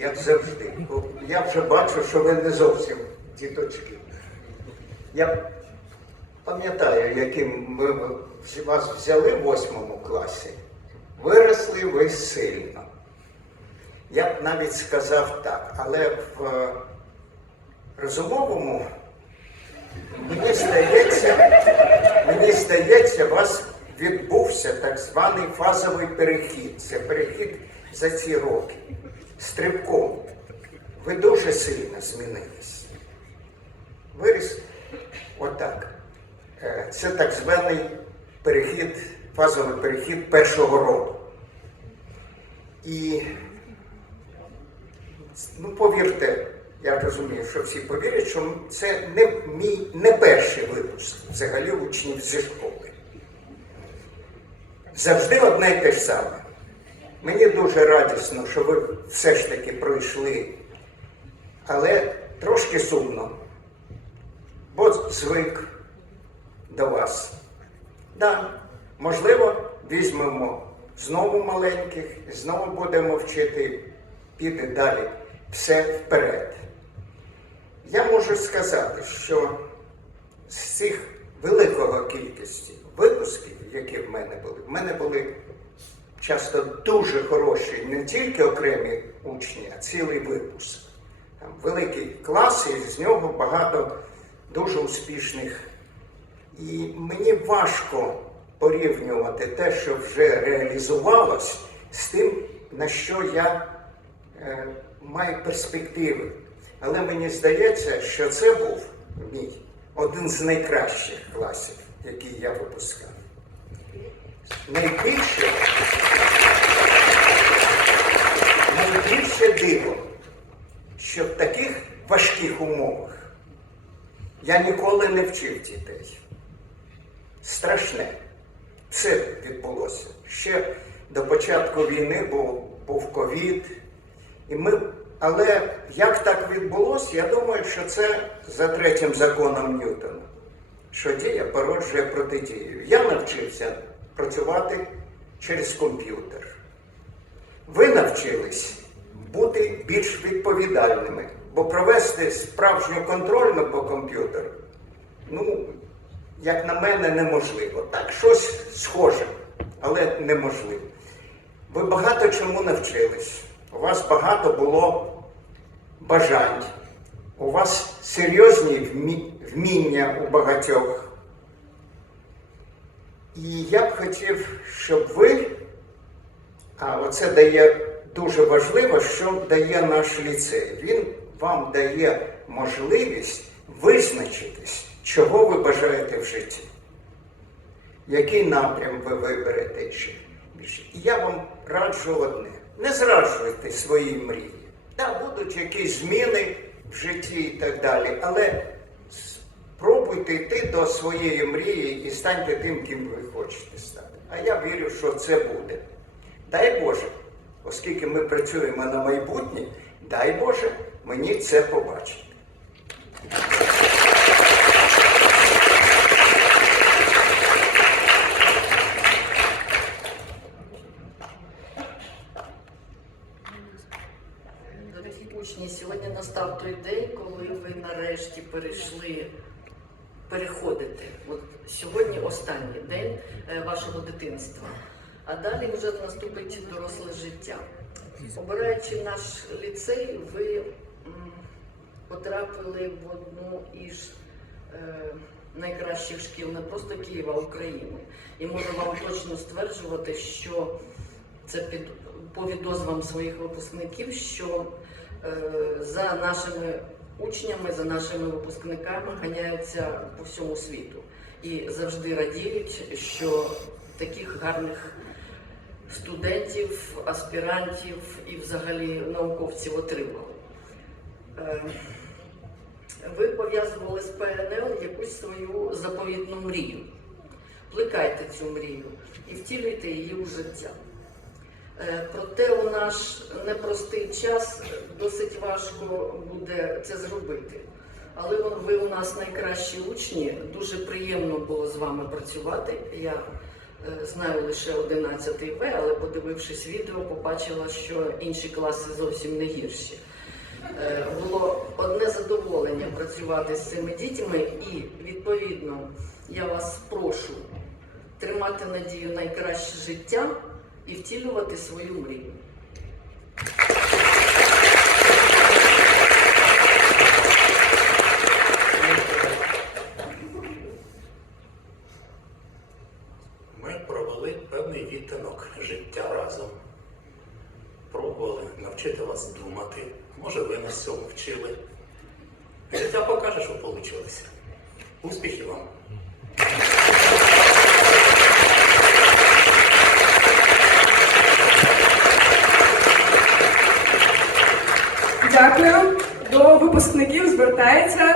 як завжди. Я вже бачу, що ви не зовсім діточки. Я пам'ятаю, яким ми вас взяли в восьмому класі. Виросли ви сильно. Я б навіть сказав так, але в е, розумовому мені здається, мені здається, у вас відбувся так званий фазовий перехід. Це перехід за ці роки. Стрибком. Ви дуже сильно змінились. Виріс отак. Е, Це так званий перехід, фазовий перехід першого року. І ну, повірте, я розумію, що всі повірять, що це не мій не перший випуск взагалі учнів зі школи. Завжди одне й те ж саме. Мені дуже радісно, що ви все ж таки пройшли, але трошки сумно, бо звик до вас. Да, можливо, візьмемо знову маленьких знову будемо вчити, піде далі все вперед. Я можу сказати, що з цих великого кількості випусків, які в мене були, в мене були часто дуже хороші не тільки окремі учні, а цілий випуск. Там великий клас, і з нього багато дуже успішних. І мені важко порівнювати те, що вже реалізувалось, з тим, на що я е, маю перспективи. Але мені здається, що це був мій один з найкращих класів, який я випускав. Найбільше, найбільше диво, що в таких важких умовах я ніколи не вчив дітей. Страшне. Все відбулося. Ще до початку війни був, ковід. І але як так відбулося, я думаю, що це за третім законом Ньютона, що дія породжує протидію. Я навчився працювати через комп'ютер. Ви навчились бути більш відповідальними, бо провести справжню контрольну по комп'ютеру, ну, як на мене, неможливо. Так, щось схоже, але неможливо. Ви багато чому навчились. У вас багато було бажань. У вас серйозні вмі- вміння у багатьох. І я б хотів, щоб ви, а оце дає дуже важливо, що дає наш ліцей. Він вам дає можливість визначитись, чого ви бажаєте в житті, який напрям ви виберете чи. І я вам раджу одне: не зраджуйте свої мрії. Так, будуть якісь зміни в житті і так далі, але спробуйте йти до своєї мрії і станьте тим, ким ви хочете стати. А я вірю, що це буде. Дай Боже, оскільки ми працюємо на майбутнє, дай Боже мені це побачити. Дорогі учні, сьогодні настав той день, коли ви нарешті перейшли, переходите. От сьогодні останній день е, вашого дитинства. А далі вже наступить доросле життя. Обираючи наш ліцей, ви потрапили в одну із е, найкращих шкіл не просто Києва, а України. І можу вам точно стверджувати, що це під по відозвам своїх випускників, що е, за нашими учнями, за нашими випускниками ганяються по всьому світу і завжди радіють, що таких гарних студентів, аспірантів і взагалі науковців отримали. Е, ви пов'язували з ПНЛ якусь свою заповітну мрію. Плекайте цю мрію і втілюйте її у життя. Е, Проте у наш непростий час досить важко буде це зробити. Але ви у нас найкращі учні, дуже приємно було з вами працювати. Я е, знаю лише 11 В, але подивившись відео, побачила, що інші класи зовсім не гірші. Е, Було одне задоволення працювати з цими дітьми, і відповідно я вас прошу тримати надію найкраще життя і втілювати свою мрію. Ми провели певний відтинок життя разом. Пробували навчити вас думати. Може, ви нас цьому вчили. Життя покаже, що вийшло. Успіхів вам! Дякую. До випускників звертається